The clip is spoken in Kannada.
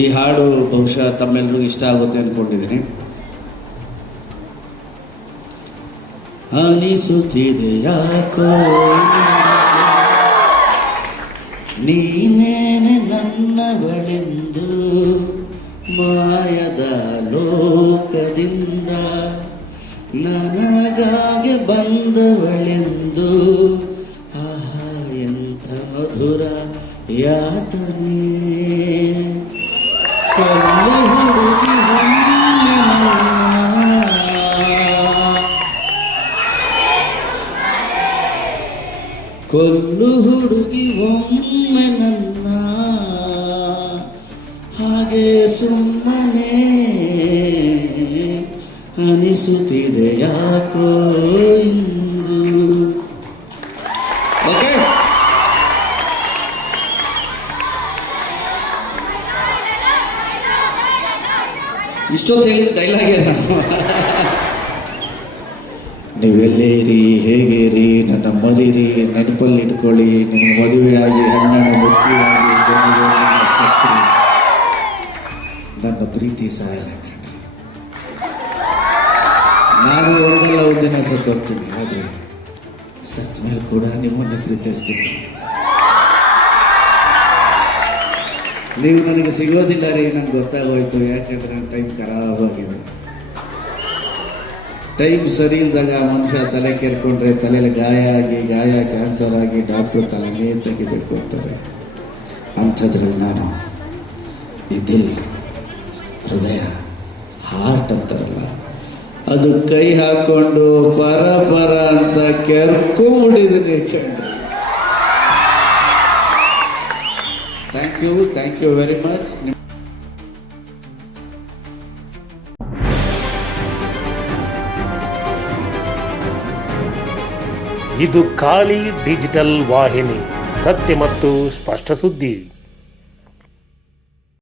ಈ ಹಾಡು ಬಹುಶಃ ತಮ್ಮೆಲ್ಲರಿಗೂ ಇಷ್ಟ ಆಗುತ್ತೆ ಅಂದ್ಕೊಂಡಿದ್ದೀನಿ. ಅನಿಸುತ್ತಿದೆ ಯಾಕೋ ನೀನೇನೆ ನನ್ನವಳೆಂದು, ಮಾಯದ ಲೋಕದಿಂದ ನನಗಾಗಿ ಬಂದವಳೆಂದು. ಆಹಾ ಎಂಥ ಮಧುರ ಯಾತನೆ, ಕಲ್ಲು ಹುಡುಗಿ ಒಮ್ಮೆ ಕೊಲ್ಲು ಹುಡುಗಿ ಒಮ್ಮೆ ನನ್ನ, ಹಾಗೆ ಸುಮ್ಮನೆ ಅನಿಸುತ್ತಿದೆ ಯಾಕೋ ಇಂದು. ಓಕೆ, ಇಷ್ಟೊತ್ತು ಹೇಳಿದ ಡೈಲಾಗೇ ನಾನು. ನೀವೆಲ್ಲೇರಿ ಹೇಗೇರಿ ನನ್ನ ಮದಿರಿ, ನೆನಪಲ್ಲಿ ಇಟ್ಕೊಳ್ಳಿ, ನಿಮ್ಮ ಮದುವೆಯಾಗಿ ಹೆಣ್ಣನ್ನು ಮುದುಕಿಯಾಗಿ ಸಕ್ರಿ, ನನ್ನ ಪ್ರೀತಿ ಸಾಯಲ್ಲ ಕಣ್ರಿ. ನಾನು ಒಂದಲ್ಲ ಒಂದಿನ ಸತ್ತು ಹೋಗ್ತೀನಿ, ಆದರೆ ಸತ್ತ ಮೇಲೆ ಕೂಡ ನಿಮ್ಮನ್ನು ಪ್ರೀತಿಸ್ತೀನಿ. ನೀವು ನನಗೆ ಸಿಗೋದಿಲ್ಲ ರೀ, ನಂಗೆ ಗೊತ್ತಾಗೋಯ್ತು. ಯಾಕೆಂದ್ರೆ ನನ್ನ ಟೈಮ್ ಖರಾಬಾಗಿದೆ. ಟೈಮ್ ಸರಿ ಇಲ್ದಾಗ ಮನುಷ್ಯ ತಲೆ ಕೆರ್ಕೊಂಡ್ರೆ ತಲೆಯಲ್ಲಿ ಗಾಯ ಕ್ಯಾನ್ಸರ್ ಆಗಿ ಡಾಕ್ಟ್ರು ತಲೆನೇ ತೆಗಿಬೇಕು ಅಂತಾರೆ. ಅಂಥದ್ರಲ್ಲಿ ನಾನು ಈ ದಿಲ್, ಹೃದಯ, ಹಾರ್ಟ್ ಅಂತಾರಲ್ಲ, ಅದು ಕೈ ಹಾಕ್ಕೊಂಡು ಪರ ಅಂತ ಕೆರ್ಕೊಂಡ್ಬಿಟ್ಟಿದ್ದೀನಿ ಕಣ್ರಿ. Thank you very much. ಇದು ಖಾಲಿ ಡಿಜಿಟಲ್ ವಾಹಿನಿ, ಸತ್ಯ ಮತ್ತು ಸ್ಪಷ್ಟ ಸುದ್ದಿ.